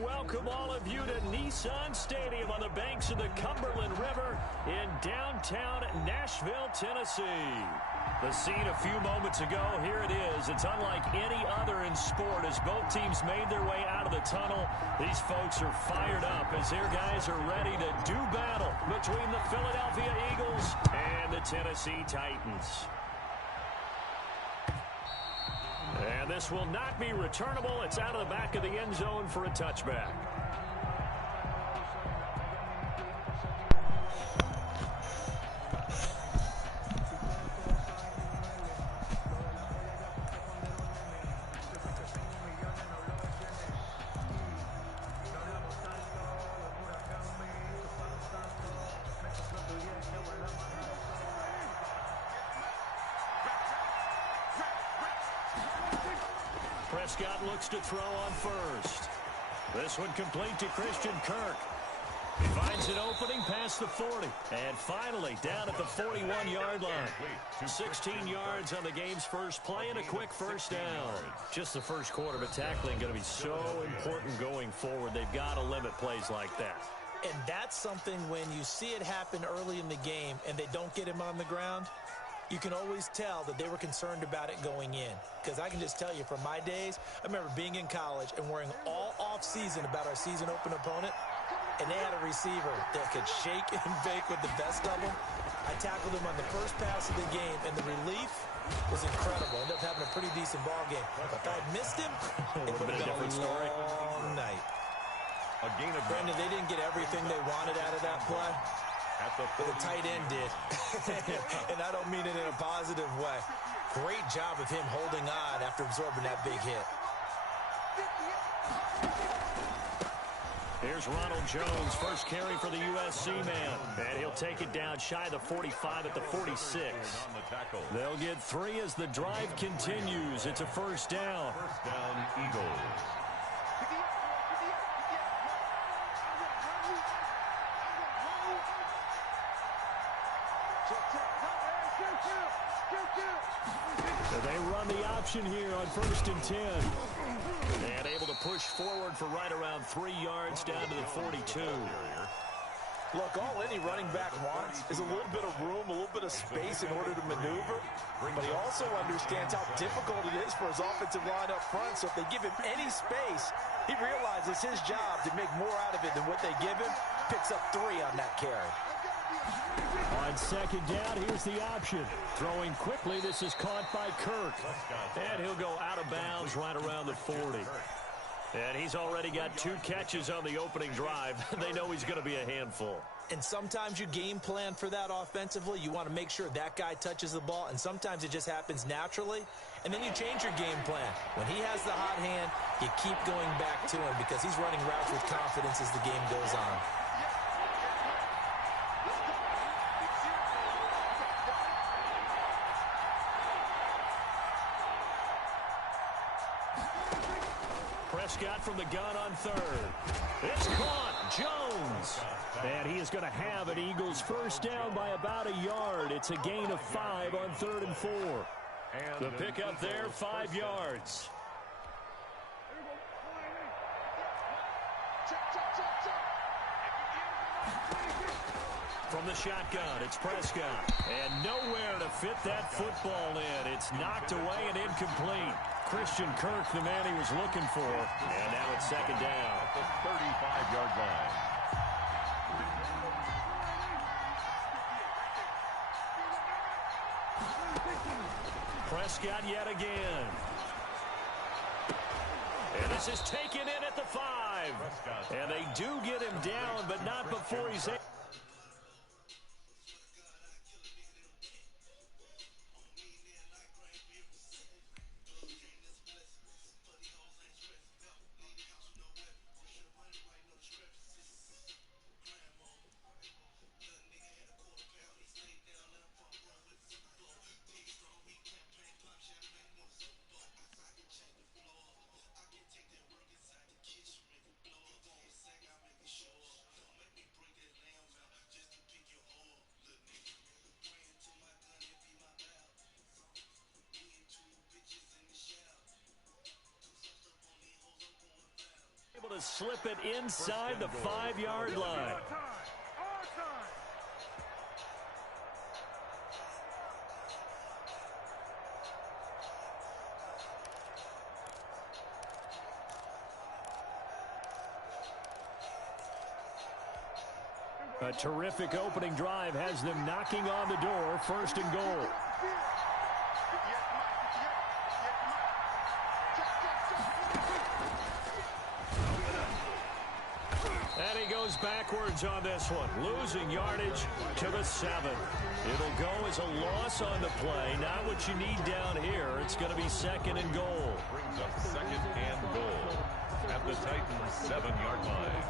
welcome all of you to Nissan Stadium on the banks of the Cumberland River in downtown Nashville, Tennessee. The scene a few moments ago, here it is. It's unlike any other in sport as both teams made their way out of the tunnel. These folks are fired up as their guys are ready to do battle between the Philadelphia Eagles and the Tennessee Titans. And this will not be returnable. It's out of the back of the end zone for a touchback. Prescott looks to throw on first. This one complete to Christian Kirk. He finds an opening past the 40. And finally down at the 41-yard line. 16 yards on the game's first play and a quick first down. Just the first quarter, but tackling going to be so important going forward. They've got to limit plays like that. And that's something when you see it happen early in the game and they don't get him on the ground, you can always tell that they were concerned about it going in. Because I can just tell you from my days, I remember being in college and worrying all off-season about our season open opponent, and they had a receiver that could shake and bake with the best of them. I tackled him on the first pass of the game, and the relief was incredible. Ended up having a pretty decent ball game. If I had missed him, it would have been a story. Long night. A gain of Brandon, they didn't get everything they wanted out of that play. But the tight end did. And I don't mean it in a positive way. Great job of him holding on after absorbing that big hit. Here's Ronald Jones, first carry for the USC man. And he'll take it down shy of the 45 at the 46. They'll get 3 as the drive continues. It's a first down. First down, Eagles. They run the option here on 1st and 10. And able to push forward for right around 3 yards down to the 42. Look, all any running back wants is a little bit of room, a little bit of space in order to maneuver. But he also understands how difficult it is for his offensive line up front. So if they give him any space, he realizes his job to make more out of it than what they give him. Picks up 3 on that carry. On second down, here's the option. Throwing quickly, this is caught by Kirk. And he'll go out of bounds right around the 40. And he's already got 2 catches on the opening drive. They know he's going to be a handful. And sometimes you game plan for that offensively. You want to make sure that guy touches the ball, and sometimes it just happens naturally. And then you change your game plan. When he has the hot hand, you keep going back to him because he's running routes with confidence as the game goes on. Prescott from the gun on 3rd. It's caught. Jones. And he is going to have an Eagles first down by about a yard. It's a gain of 5 on 3rd and 4. And the pickup there, 5 yards. From the shotgun, it's Prescott. And nowhere to fit that football in. It's knocked away and incomplete. Christian Kirk, the man he was looking for. And now it's second down. At the 35-yard line. Prescott yet again. And this is taken in at the 5. And they do get him down, but not before he's able. to slip it inside the 5-yard line. A terrific opening drive has them knocking on the door, 1st and goal. And he goes backwards on this one, losing yardage to the 7. It'll go as a loss on the play. Not what you need down here. It's going to be 2nd and goal. Brings up 2nd and goal at the Titans' 7-yard line.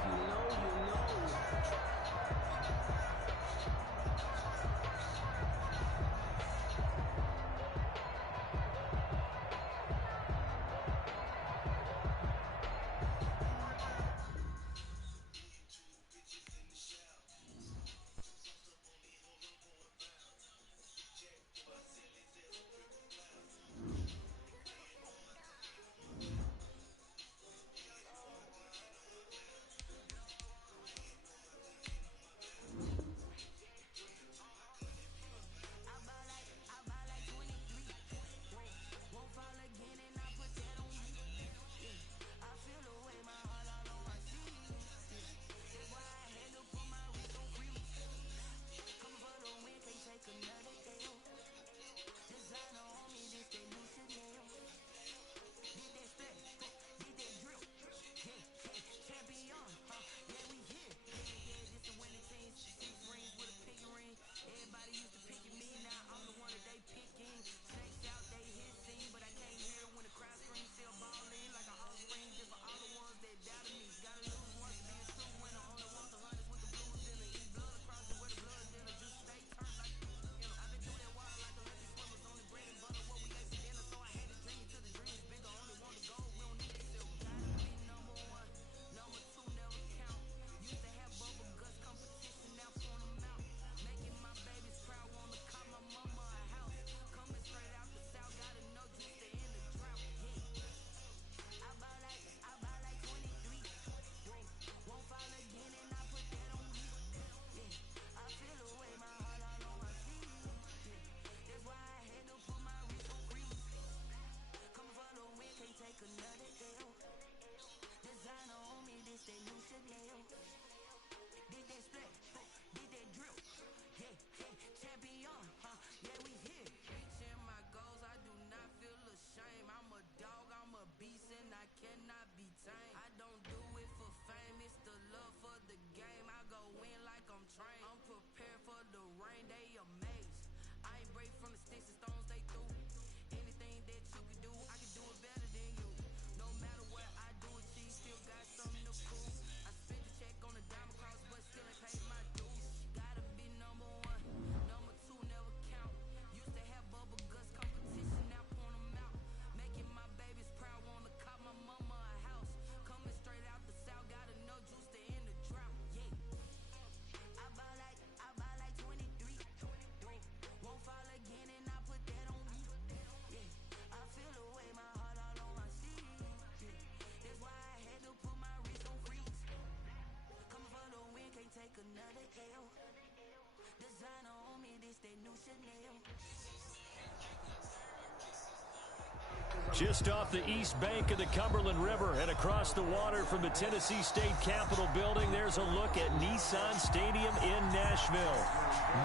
Just off the east bank of the Cumberland River and across the water from the Tennessee State Capitol building, there's a look at Nissan Stadium in Nashville.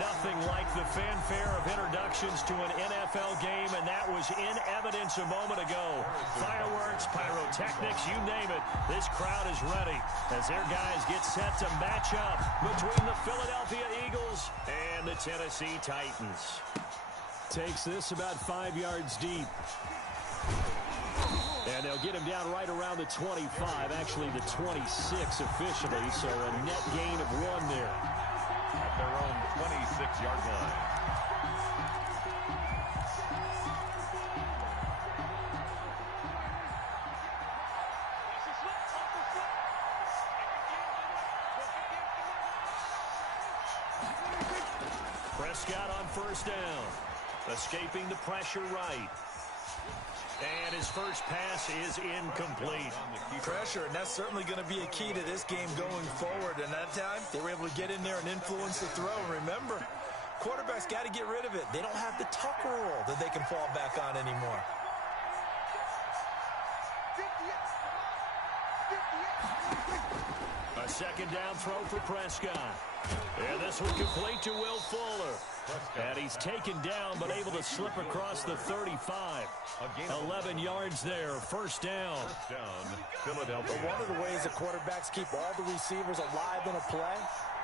Nothing like the fanfare of introductions to an NFL game, and that was in evidence a moment ago. Fireworks, pyrotechnics, you name it. This crowd is ready as their guys get set to match up between the Philadelphia Eagles and the Tennessee Titans. Takes this about 5 yards deep. And they'll get him down right around the 25, actually the 26 officially, so a net gain of 1 there. At their own 26-yard line. Prescott on 1st down, escaping the pressure right. And his first pass is incomplete. Pressure, and that's certainly going to be a key to this game going forward. And that time, they were able to get in there and influence the throw. Remember, quarterbacks got to get rid of it. They don't have the Tucker rule that they can fall back on anymore. A second down throw for Prescott. And this one complete to Will Fuller. And he's taken down but able to slip across the 35. 11 yards there, first down. Philadelphia. But one of the ways the quarterbacks keep all the receivers alive in a play,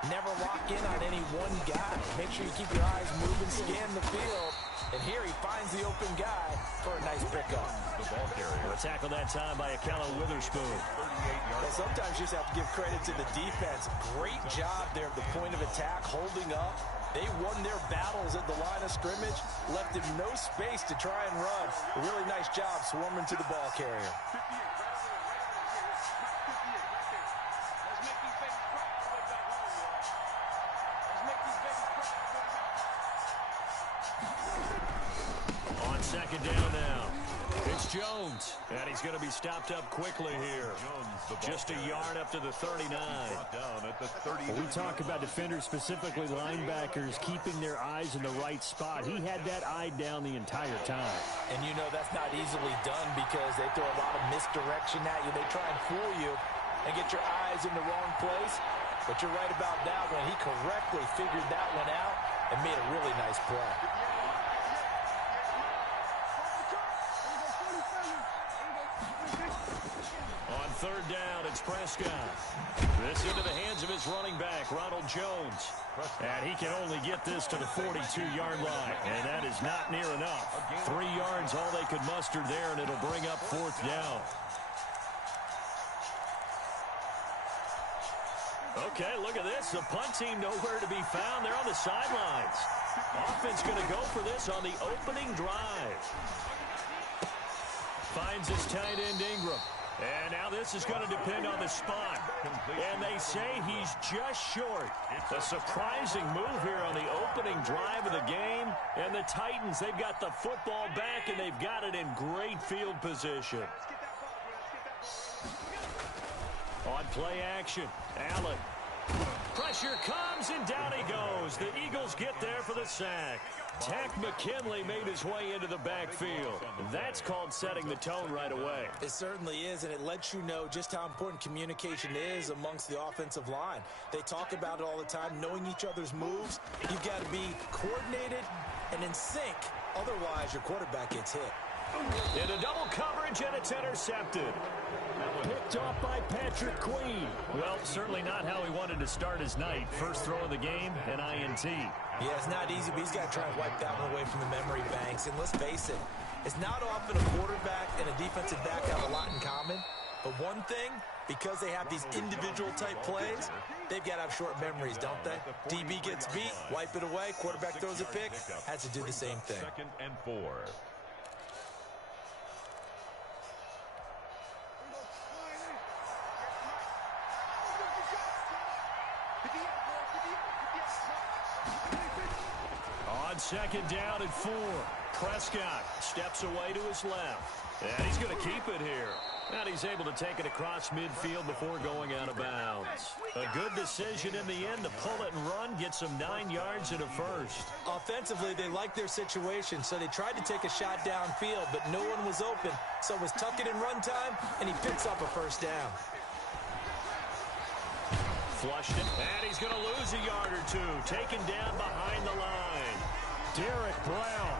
never lock in on any one guy. Make sure you keep your eyes moving, scan the field. And here he finds the open guy for a nice pickup. The ball carrier. A tackle that time by Akello Witherspoon. 38 yards. Well, sometimes you just have to give credit to the defense. Great job there at the point of attack, holding up. They won their battles at the line of scrimmage, left him no space to try and run. A really nice job swarming to the ball carrier. On second down now. It's Jones, and he's going to be stopped up quickly here. Just a yard up to the 39. We We talk about defenders, specifically linebackers, keeping their eyes in the right spot. He had that eye down the entire time. And you know that's not easily done because they throw a lot of misdirection at you. They try and fool you and get your eyes in the wrong place. But you're right about that one. He correctly figured that one out and made a really nice play. On third down, it's Prescott. This into the hands of his running back, Ronald Jones. And he can only get this to the 42-yard line. And that is not near enough. 3 yards, all they could muster there, and it'll bring up fourth down. Okay, look at this. The punt team nowhere to be found. They're on the sidelines. Offense going to go for this on the opening drive. Finds his tight end Ingram. And now this is going to depend on the spot. And they say he's just short. A surprising move here on the opening drive of the game. And the Titans, they've got the football back, and they've got it in great field position. On play action, Allen. Pressure comes, and down he goes. The Eagles get there for the sack. Tack McKinley made his way into the backfield. That's called setting the tone right away. It certainly is, and it lets you know just how important communication is amongst the offensive line. They talk about it all the time, knowing each other's moves. You've got to be coordinated and in sync. Otherwise, your quarterback gets hit. Into double coverage, and it's intercepted. Picked off by Patrick Queen. Well, certainly not how he wanted to start his night. First throw of the game, an INT. Yeah, it's not easy, but he's got to try and wipe that one away from the memory banks. And let's face it, it's not often a quarterback and a defensive back have a lot in common. But one thing, because they have these individual type plays, they've got to have short memories, don't they? DB gets beat, wipe it away, quarterback throws a pick, has to do the same thing. 2nd and 4. On second down and 4, Prescott steps away to his left. And he's going to keep it here. And he's able to take it across midfield before going out of bounds. A good decision in the end to pull it and run, get some 9 yards and a first. Offensively, they like their situation, so they tried to take a shot downfield, but no one was open. So it was tuck it in run time, and he picks up a first down. Flushed it, and he's going to lose a yard or two. Taken down behind the line. Derek Brown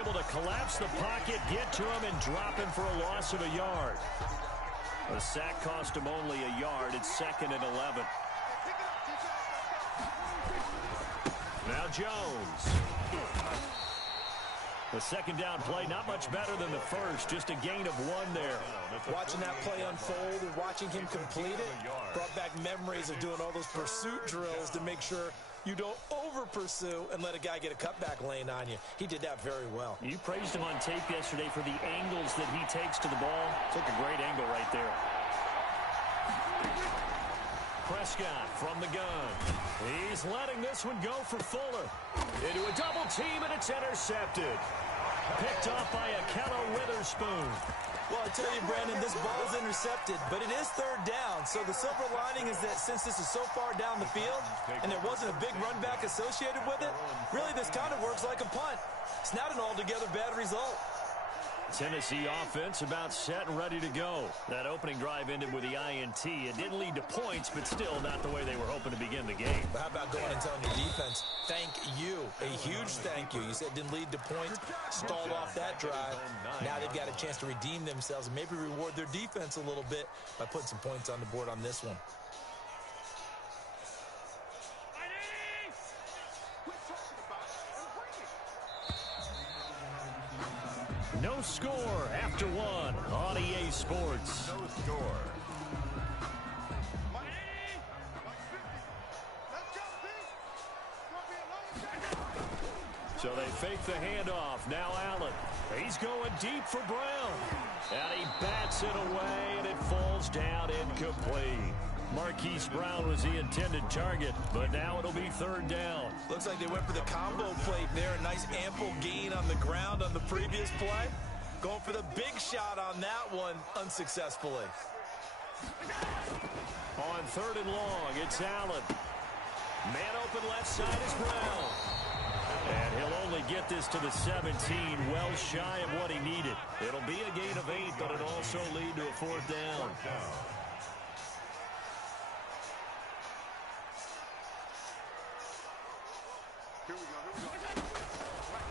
able to collapse the pocket, get to him, and drop him for a loss of a yard. The sack cost him only a yard. It's 2nd and 11. Now Jones. The second down play, not much better than the first. Just a gain of 1 there. Watching that play unfold and watching him complete it brought back memories of doing all those pursuit drills to make sure you don't over-pursue and let a guy get a cutback lane on you. He did that very well. You praised him on tape yesterday for the angles that he takes to the ball. Took a great angle right there. Prescott from the gun. He's letting this one go for Fuller. Into a double team, and it's intercepted. Picked off by Akello Witherspoon. Well, I tell you, Brandon, this ball's intercepted, but it is third down. So the silver lining is that since this is so far down the field and there wasn't a big run back associated with it, really this kind of works like a punt. It's not an altogether bad result. Tennessee offense about set and ready to go. That opening drive ended with the INT. It didn't lead to points, but still not the way they were hoping to begin the game. But how about going and telling your defense, thank you, a huge thank you. You said it didn't lead to points, stalled off that drive. Now they've got a chance to redeem themselves and maybe reward their defense a little bit by putting some points on the board on this one. No score after one on EA Sports. No score. So they fake the handoff. Now Allen. He's going deep for Brown. And he bats it away, and it falls down incomplete. Marquise Brown was the intended target, but now it'll be third down. Looks like they went for the combo plate there. A nice ample gain on the ground on the previous play. Going for the big shot on that one unsuccessfully. On third and long, it's Allen. Man open left side is Brown. And he'll only get this to the 17, well shy of what he needed. It'll be a gain of 8, but it'll also lead to a fourth down.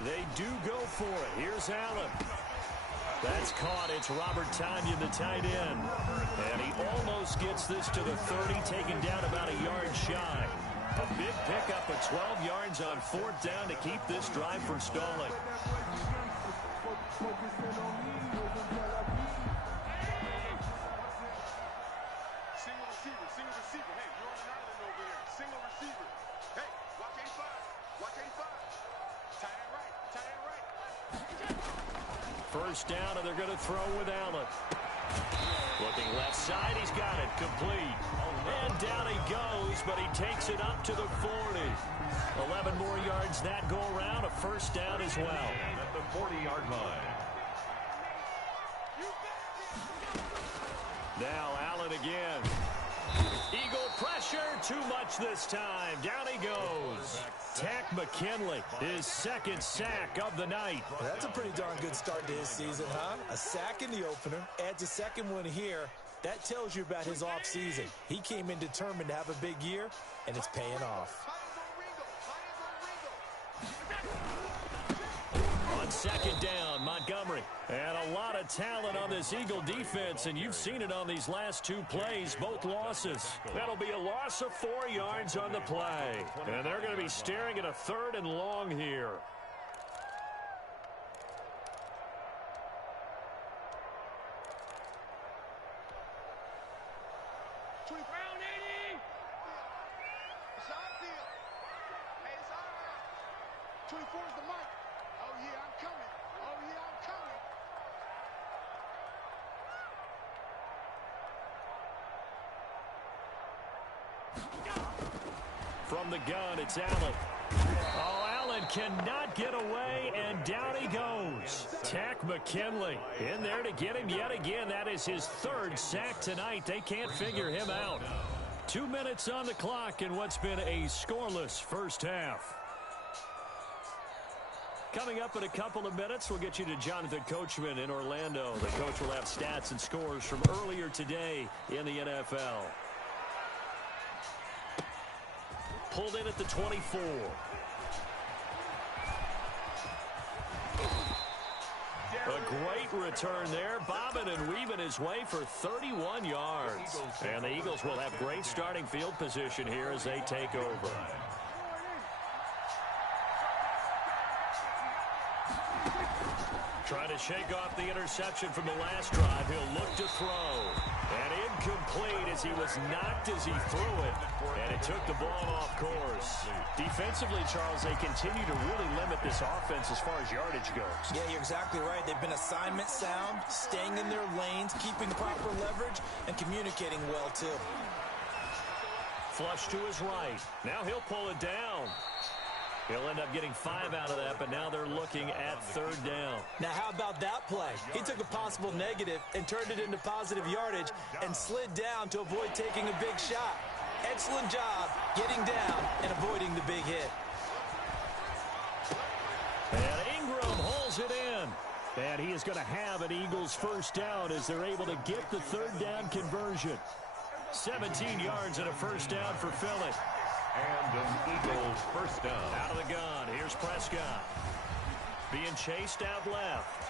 They do go for it. Here's Allen. That's caught. It's Robert Tonyan, the tight end. And he almost gets this to the 30, taken down about a yard shy. A big pickup of 12 yards on fourth down to keep this drive from stalling. Single receiver. Hey, you're on an island over there. Single receiver. Hey, watch 85. Watch 85. Tight end right. First down, and they're going to throw with Allen. Looking left side, he's got it, complete. And down he goes, but he takes it up to the 40. 11 more yards that go around, a first down as well. And at the 40-yard line. Now Allen again. Eagle pressure, too much this time. Down he goes. Tack McKinley, his second sack of the night. Well, that's a pretty darn good start to his season, huh? A sack in the opener, adds a second one here. That tells you about his offseason. He came in determined to have a big year, and it's paying off. On second down, Montgomery. And a lot of talent on this Eagle defense, and you've seen it on these last two plays, both losses. That'll be a loss of 4 yards on the play. And they're going to be staring at a third and long here. Brown 80. It's our deal. Hey, it's all right. 24 is the mic. Oh, yeah, I'm coming. Oh, yeah, I'm coming. From the gun, it's Allen. Oh, Allen cannot get away, and down he goes. Tack McKinley in there to get him yet again. That is his third sack tonight. They can't figure him out. 2 minutes on the clock in what's been a scoreless first half. Coming up in a couple of minutes, we'll get you to Jonathan Coachman in Orlando. The coach will have stats and scores from earlier today in the NFL. Pulled in at the 24. A great return there, bobbing and weaving his way for 31 yards. And the Eagles will have great starting field position here as they take over. Trying to shake off the interception from the last drive. He'll look to throw. And incomplete as he was knocked as he threw it. And it took the ball off course. Defensively, Charles, they continue to really limit this offense as far as yardage goes. Yeah, you're exactly right. They've been assignment sound, staying in their lanes, keeping proper leverage, and communicating well, too. Flush to his right. Now he'll pull it down. He'll end up getting 5 out of that, but now they're looking at 3rd down. Now, how about that play? He took a possible negative and turned it into positive yardage and slid down to avoid taking a big shot. Excellent job getting down and avoiding the big hit. And Ingram hauls it in. And he is going to have an Eagles 1st down as they're able to get the 3rd down conversion. 17 yards and a 1st down for Philly. And an Eagles 1st down. Out of the gun. Here's Prescott. Being chased out left.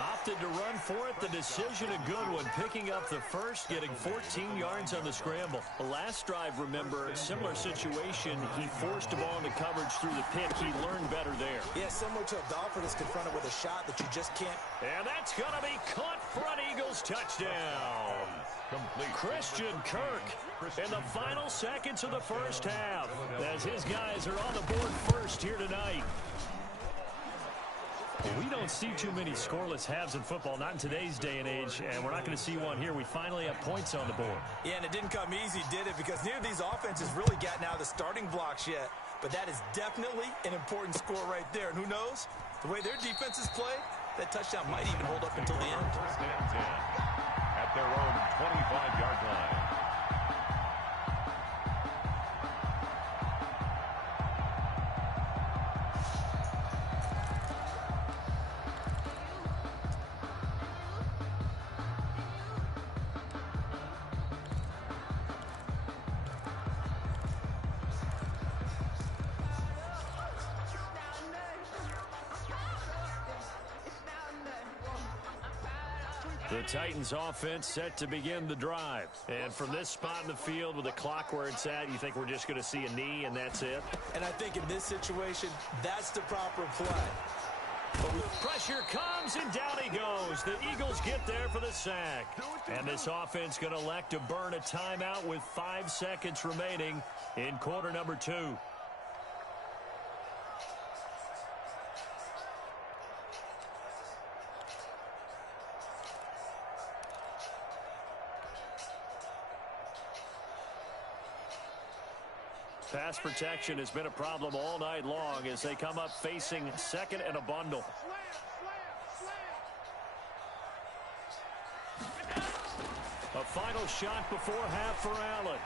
Opted to run for it. The decision a good one. Picking up the first, getting 14 yards on the scramble. The last drive, remember, similar situation. He forced a ball into coverage through the pick. He learned better there. Yeah, similar to a golfer that's confronted with a shot that you just can't. And that's going to be caught for an Eagles touchdown. Complete. Christian Kirk in the final seconds of the 1st half as his guys are on the board first here tonight. We don't see too many scoreless halves in football, not in today's day and age, and we're not going to see one here. We finally have points on the board. Yeah, and it didn't come easy, did it? Because neither of these offenses really gotten out of the starting blocks yet. But that is definitely an important score right there. And who knows? The way their defenses play, that touchdown might even hold up until the end. 1st and 10 at their own 25-yard line. The Titans offense set to begin the drive. And from this spot in the field with the clock where it's at, you think we're just going to see a knee and that's it? And I think in this situation, that's the proper play. Pressure comes and down he goes. The Eagles get there for the sack. And this offense going to elect to burn a timeout with 5 seconds remaining in quarter number 2. Pass protection has been a problem all night long as they come up facing 2nd and a bundle. A final shot before half for Allen.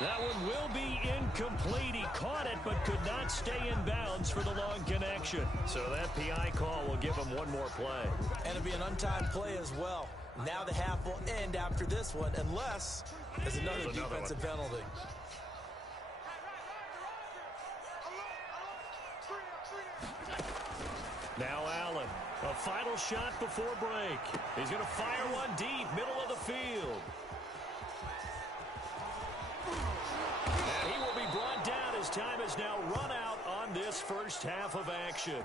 That one will be incomplete. He caught it but could not stay in bounds for the long connection. So that PI call will give him one more play. And it'll be an untimed play as well. Now the half will end after this one unless there's another defensive penalty. Now Allen, a final shot before break. He's going to fire one deep, middle of the field. And he will be brought down as time has now run out on this 1st half of action.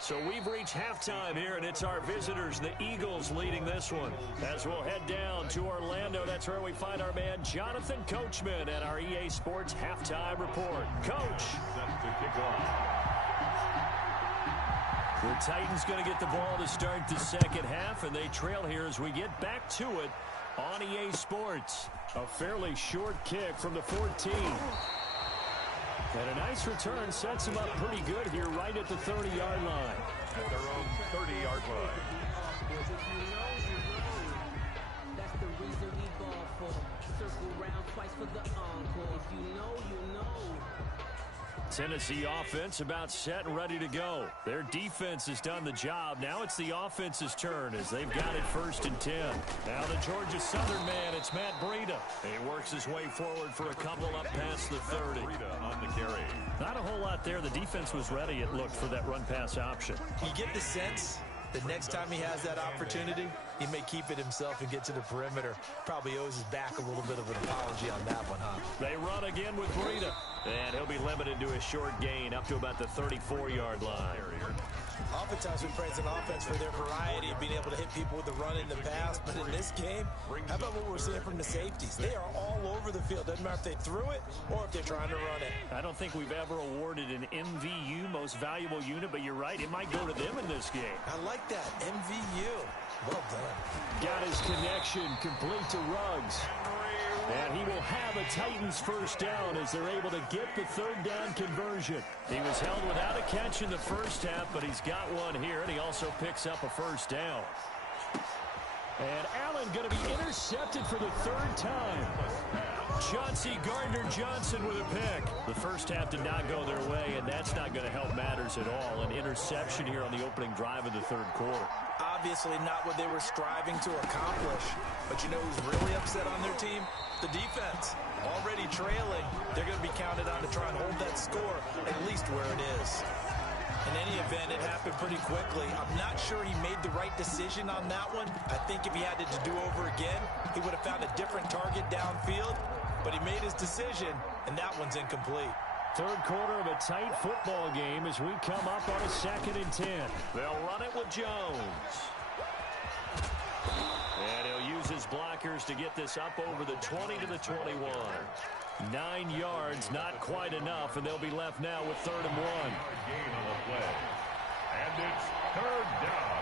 So we've reached halftime here, and it's our visitors, the Eagles, leading this one. As we'll head down to Orlando, that's where we find our man Jonathan Coachman at our EA Sports Halftime Report. Coach. Set to kick off. The Titans going to get the ball to start the 2nd half, and they trail here as we get back to it on EA Sports. A fairly short kick from the 14. And a nice return sets him up pretty good here right at the 30-yard line. At their own 30-yard line. That's the reason we ball for. Circle round twice for the encore. If you know, you know. Tennessee offense about set and ready to go. Their defense has done the job. Now it's the offense's turn as they've got it 1st and 10. Now the Georgia Southern man, it's Matt Breida. He works his way forward for a couple up past the 30. Breida on the carry. Not a whole lot there. The defense was ready, it looked, for that run-pass option. You get the sense that next time he has that opportunity, he may keep it himself and get to the perimeter. Probably owes his back a little bit of an apology on that one, huh? They run again with Breida. And he'll be limited to a short gain up to about the 34-yard line. Oftentimes we praise an offense for their variety of being able to hit people with the run in the past. But in this game, how about what we're seeing from the safeties? They are all over the field. Doesn't matter if they threw it or if they're trying to run it. I don't think we've ever awarded an MVU, most valuable unit, but you're right. It might go to them in this game. I like that. MVU. Well done. Got his connection complete to Ruggs. And he will have a Titans first down as they're able to get the third down conversion. He was held without a catch in the first half, but he's got one here, and he also picks up a first down. And Allen going to be intercepted for the third time. Chauncey Gardner-Johnson with a pick. The first half did not go their way, and that's not going to help matters at all. An interception here on the opening drive of the third quarter. Obviously not what they were striving to accomplish. But you know who's really upset on their team? The defense. Already trailing. They're going to be counted on to try and hold that score at least where it is. In any event, it happened pretty quickly. I'm not sure he made the right decision on that one. I think if he had it to do over again, he would have found a different target downfield. But he made his decision, and that one's incomplete. Third quarter of a tight football game as we come up on a 2nd and 10. They'll run it with Jones. And he'll use his blockers to get this up over the 20 to the 21. 9 yards, not quite enough, and they'll be left now with 3rd and 1. Gain on the play. And it's 3rd down.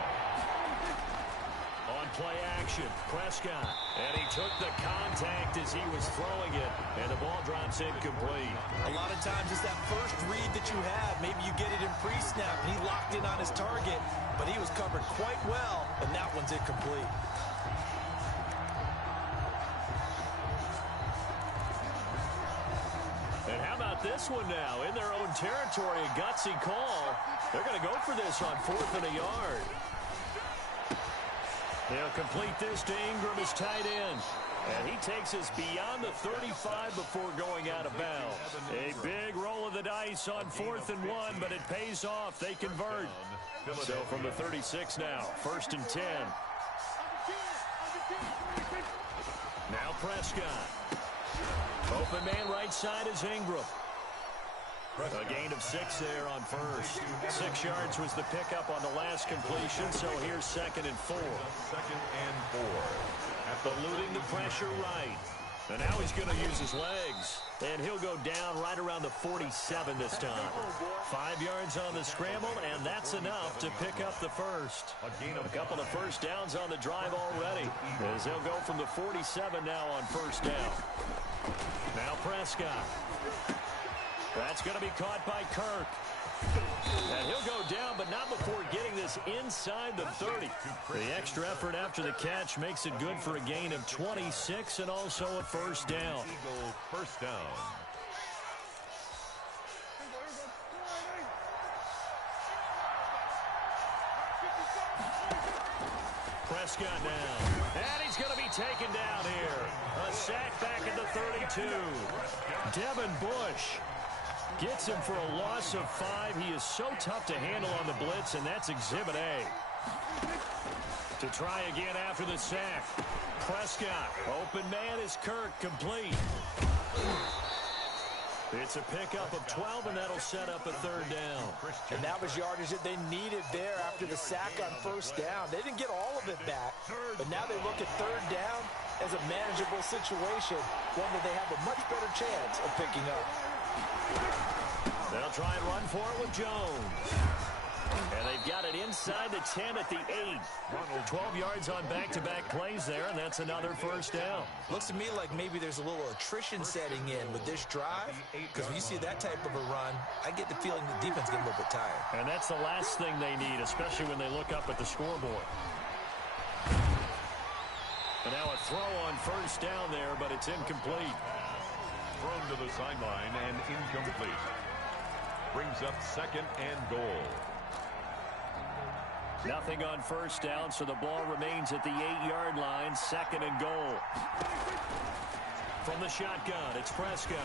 On play action, Prescott. And he took the contact as he was throwing it, and the ball drops incomplete. A lot of times it's that first read that you have. Maybe you get it in pre-snap, and he locked in on his target, but he was covered quite well, and that one's incomplete. And how about this one now? In their own territory, a gutsy call. They're going to go for this on 4th and a yard. They'll complete this to Ingram as tight end. And he takes us beyond the 35 before going out of bounds. A big roll of the dice on 4th and 1, but it pays off. They convert. So from the 36 now, 1st and 10. Now Prescott. Open man right side is Ingram. A gain of 6 there on first. 6 yards was the pickup on the last completion, so here's 2nd and 4. 2nd and 4. Eluding the pressure right. And now he's going to use his legs. And he'll go down right around the 47 this time. 5 yards on the scramble, and that's enough to pick up the first. A couple of first downs on the drive already, as they'll go from the 47 now on first down. Now Prescott. That's going to be caught by Kirk. And he'll go down, but not before getting this inside the 30. The extra effort after the catch makes it good for a gain of 26 and also a first down. Eagle first down. Prescott now. And he's going to be taken down here. A sack back at the 32. Devin Bush gets him for a loss of 5. He is so tough to handle on the blitz, and that's Exhibit A. To try again after the sack. Prescott. Open man is Kirk. Complete. It's a pickup of 12, and that'll set up a 3rd down. And that was yardage that they needed there after the sack on first down. They didn't get all of it back, but now they look at 3rd down as a manageable situation, one that they have a much better chance of picking up. They'll try and run for it with Jones. And they've got it inside the 10 at the 8. 12 yards on back-to-back plays there, and that's another first down. Looks to me like maybe there's a little attrition setting in with this drive, because when you see that type of a run, I get the feeling the defense gets a little bit tired. And that's the last thing they need, especially when they look up at the scoreboard. And now a throw on first down there, but it's incomplete. Thrown to the sideline and incomplete. Brings up 2nd and goal. Nothing on first down, so the ball remains at the 8-yard line. 2nd and goal. From the shotgun, it's Prescott.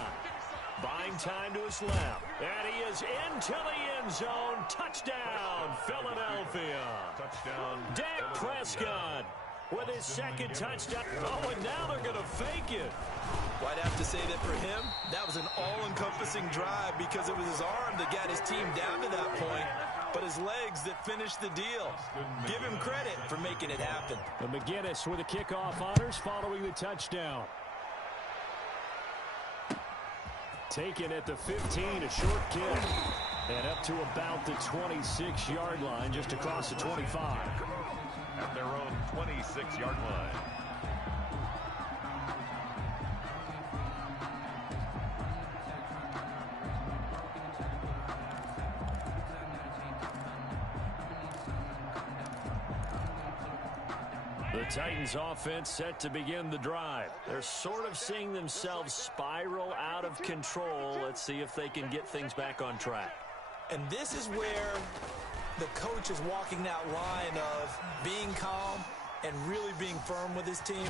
Buying time to his left. And he is into the end zone. Touchdown, Philadelphia. Touchdown. Dak Prescott with his 2nd touchdown. Oh, and now they're going to fake it. Well, I'd have to say that for him, that was an all-encompassing drive because it was his arm that got his team down to that point, but his legs that finished the deal. Give him credit for making it happen. And McGinnis with the kickoff honors following the touchdown. Taken at the 15, a short kick. And up to about the 26-yard line, just across the 25. At their own 26-yard line. The Titans offense set to begin the drive. They're sort of seeing themselves spiral out of control. Let's see if they can get things back on track. And this is where the coach is walking that line of being calm and really being firm with his team.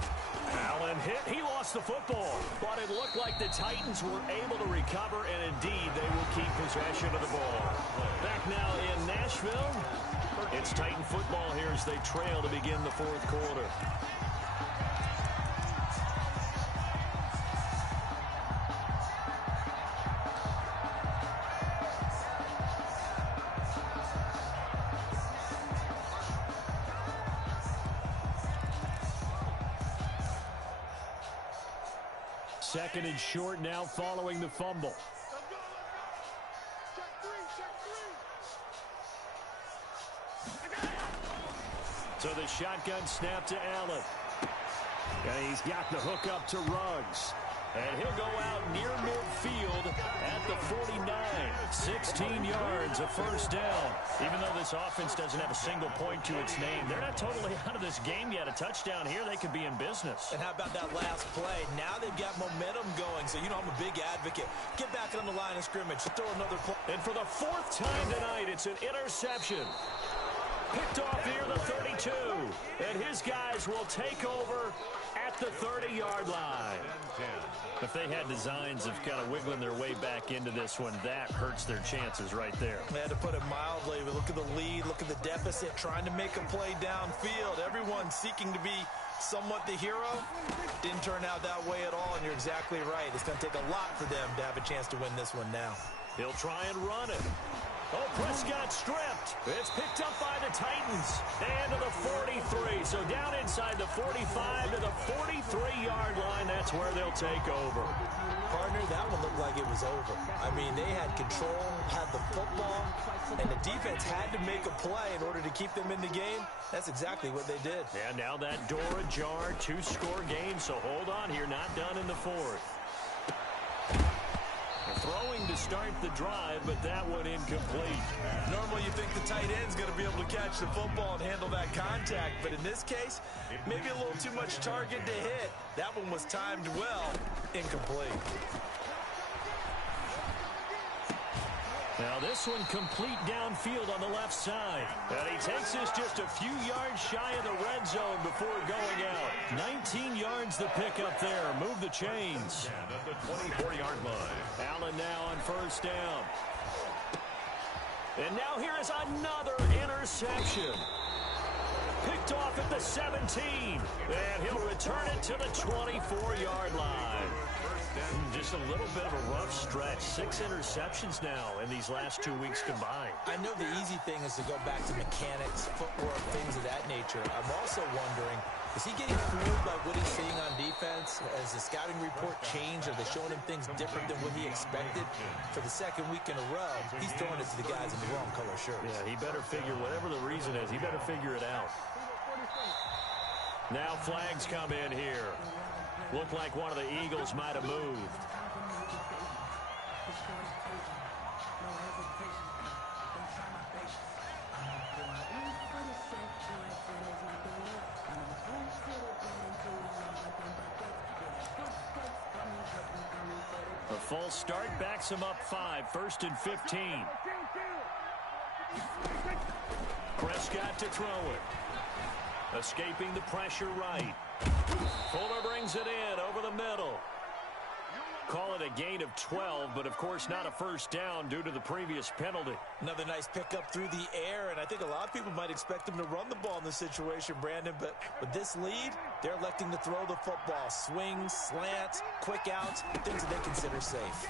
Allen hit. He lost the football. But it looked like the Titans were able to recover, and indeed they will keep possession of the ball. Back now in Nashville. It's Titan football here as they trail to begin the fourth quarter. Second and short now following the fumble. So the shotgun snap to Allen. And he's got the hook up to Ruggs. And he'll go out near midfield at the 49. 16 yards, a first down. Even though this offense doesn't have a single point to its name, they're not totally out of this game yet. A touchdown here, they could be in business. And how about that last play? Now they've got momentum going, so you know I'm a big advocate. Get back on the line of scrimmage. Throw another play. And for the fourth time tonight, it's an interception. Picked off near the 32. And his guys will take over at the 30-yard line. If they had designs of kind of wiggling their way back into this one, that hurts their chances right there. They had to put it mildly, but look at the lead, look at the deficit, trying to make a play downfield. Everyone seeking to be somewhat the hero. Didn't turn out that way at all, and you're exactly right. It's going to take a lot for them to have a chance to win this one now. He'll try and run it. Oh, Prescott stripped. It's picked up by the Titans. And to the 43. So down inside the 45 to the 43-yard line. That's where they'll take over. Partner, that one looked like it was over. I mean, they had control, had the football, and the defense had to make a play in order to keep them in the game. That's exactly what they did. And now that door ajar, two-score game. So hold on here, not done in the fourth. Throwing to start the drive, but that one incomplete. Normally you think the tight end's going to be able to catch the football and handle that contact, but in this case, maybe a little too much target to hit. That one was timed well, incomplete. Now this one complete downfield on the left side. And he takes this just a few yards shy of the red zone before going out. 19 yards the pickup there. Move the chains. And at the 24-yard line. Allen now on first down. And now here is another interception. Picked off at the 17. And he'll return it to the 24-yard line. Just a little bit of a rough stretch. 6 interceptions now in these last 2 weeks combined. I know the easy thing is to go back to mechanics, footwork, things of that nature. I'm also wondering, is he getting fooled by what he's seeing on defense? Has the scouting report changed? Are they showing him things different than what he expected? For the second week in a row, he's throwing it to the guys in the wrong color shirts. Yeah, he better figure, whatever the reason is, he better figure it out. Now flags come in here. Looked like one of the Eagles might have moved. A full start backs him up 5, 1st and 15. Prescott to throw it. Escaping the pressure right. Fuller brings it in over the middle. Call it a gain of 12, but of course not a first down due to the previous penalty. Another nice pickup through the air, and I think a lot of people might expect him to run the ball in this situation, Brandon, but with this lead, they're electing to throw the football. Swings, slants, quick outs, things that they consider safe.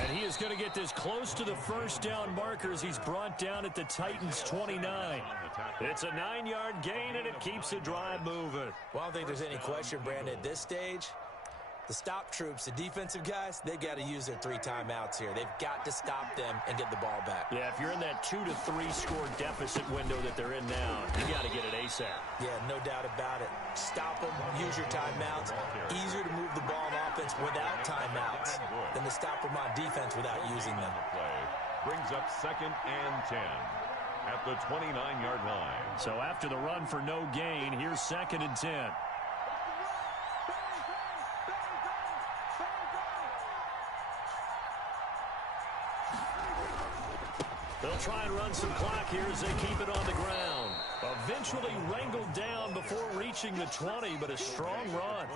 And he is going to get this close to the first down markers. He's brought down at the Titans' 29. It's a 9-yard gain, and it keeps the drive moving. Well, I don't think there's any question, Brandon, at this stage. The stop troops, the defensive guys, they've got to use their 3 timeouts here. They've got to stop them and get the ball back. Yeah, if you're in that 2 to 3 score deficit window that they're in now, you got to get it ASAP. Yeah, no doubt about it. Stop them, use your timeouts. Easier to move the ball on offense without timeouts than to stop them on defense without using them. Brings up 2nd and 10 at the 29-yard line. So after the run for no gain, here's 2nd and 10. They'll try and run some clock here as they keep it on the ground. Eventually wrangled down before reaching the 20, but a strong run.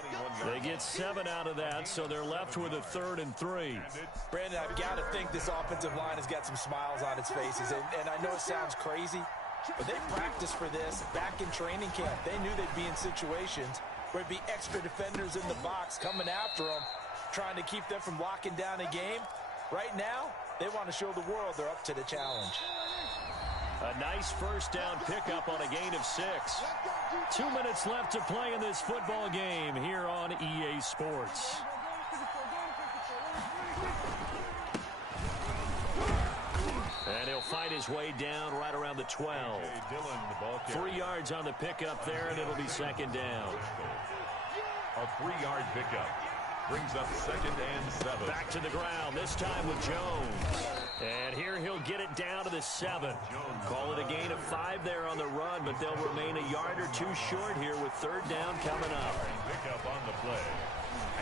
They get 7 out of that, so they're left with a 3rd and 3. Brandon, I've got to think this offensive line has got some smiles on its faces. And I know it sounds crazy, but they practiced for this back in training camp. They knew they'd be in situations where it'd be extra defenders in the box coming after them, trying to keep them from locking down a game. Right now, they want to show the world they're up to the challenge. A nice first down pickup on a gain of 6. 2 minutes left to play in this football game here on EA Sports. And he'll fight his way down right around the 12. 3 yards on the pickup there, and it'll be 2nd down. A 3-yard pickup. Brings up 2nd and 7. Back to the ground, this time with Jones. And here he'll get it down to the 7. Call it a gain of 5 there on the run, but they'll remain a yard or 2 short here with 3rd down coming up. Pickup on the play.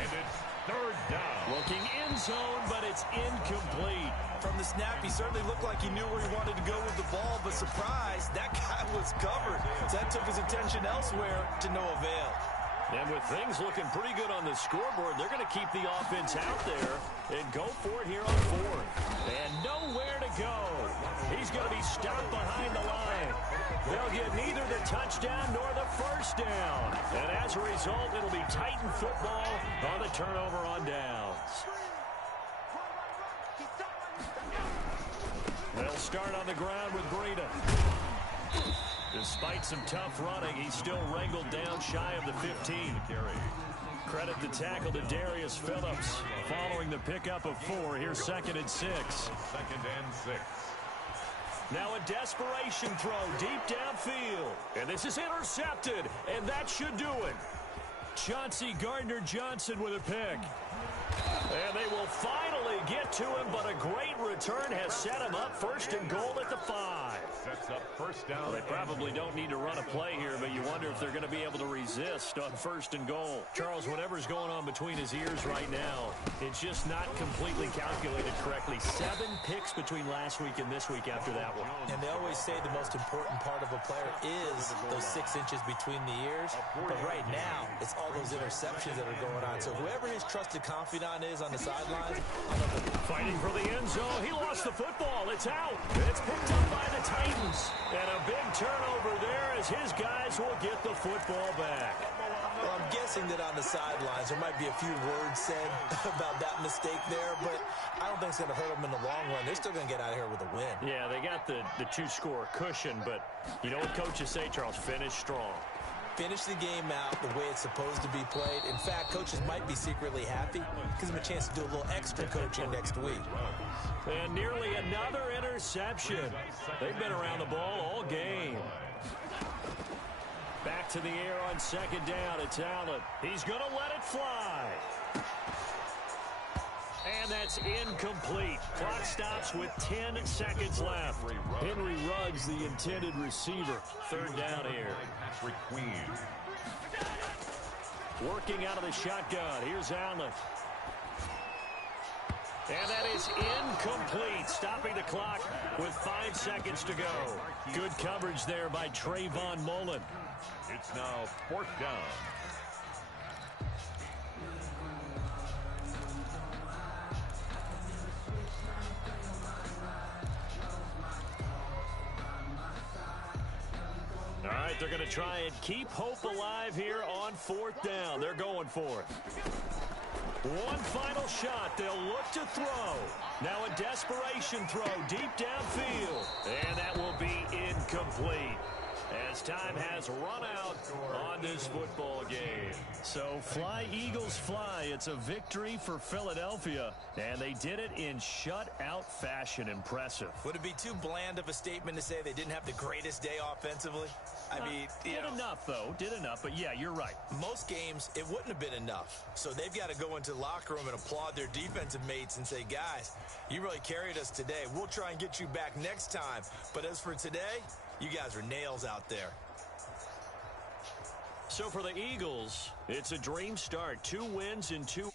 And it's 3rd down. Looking end zone, but it's incomplete. From the snap, he certainly looked like he knew where he wanted to go with the ball, but surprise, that guy was covered. So that took his attention elsewhere to no avail. And with things looking pretty good on the scoreboard, they're going to keep the offense out there and go for it here on 4th. And nowhere to go. He's going to be stopped behind the line. They'll get neither the touchdown nor the first down. And as a result, it'll be Titan football on the turnover on downs. They'll start on the ground with Breida. Despite some tough running, he's still wrangled down shy of the 15. Credit the tackle to Darius Phillips. Following the pickup of 4, here's 2nd and 6. 2nd and 6. Now a desperation throw deep downfield. And this is intercepted, and that should do it. Chauncey Gardner-Johnson with a pick. And they will finally get to him, but a great return has set him up 1st and goal at the 5. Sets up 1st down. Well, they probably don't need to run a play here, but you wonder if they're going to be able to resist on 1st and goal. Charles, whatever's going on between his ears right now, it's just not completely calculated correctly. 7 picks between last week and this week after that one. And they always say the most important part of a player is those 6 inches between the ears. But right now, it's all those interceptions that are going on. So whoever his trusted confidant is on the sidelines, fighting for the end zone. He lost the football. It's out. It's picked up by the Titans. And a big turnover there as his guys will get the football back. Well, I'm guessing that on the sidelines there might be a few words said about that mistake there, but I don't think it's going to hurt them in the long run. They're still going to get out of here with a win. Yeah, they got the 2-score cushion, but you know what coaches say, Charles? Finish strong. Finish the game out the way it's supposed to be played. In fact, coaches might be secretly happy. Gives them a chance to do a little extra coaching next week. And nearly another interception. They've been around the ball all game. Back to the air on 2nd down. It's Allen. He's going to let it fly. And that's incomplete. Clock stops with 10 seconds left. Henry Ruggs, the intended receiver. 3rd down here. Patrick Queen. Working out of the shotgun. Here's Allen. And that is incomplete. Stopping the clock with 5 seconds to go. Good coverage there by Trayvon Mullen. It's now 4th down. All right, they're going to try and keep hope alive here on 4th down. They're going for it. One final shot. They'll look to throw. Now a desperation throw deep downfield. And that will be incomplete as time has run out on this football game. So fly, Eagles, fly. It's a victory for Philadelphia, and they did it in shutout fashion. Impressive. Would it be too bland of a statement to say they didn't have the greatest day offensively? I mean, did enough, though. Did enough, but yeah, you're right. Most games, it wouldn't have been enough. So they've got to go into the locker room and applaud their defensive mates and say, guys, you really carried us today. We'll try and get you back next time. But as for today, You guys are nails out there. So for the Eagles, it's a dream start. 2 wins in 2.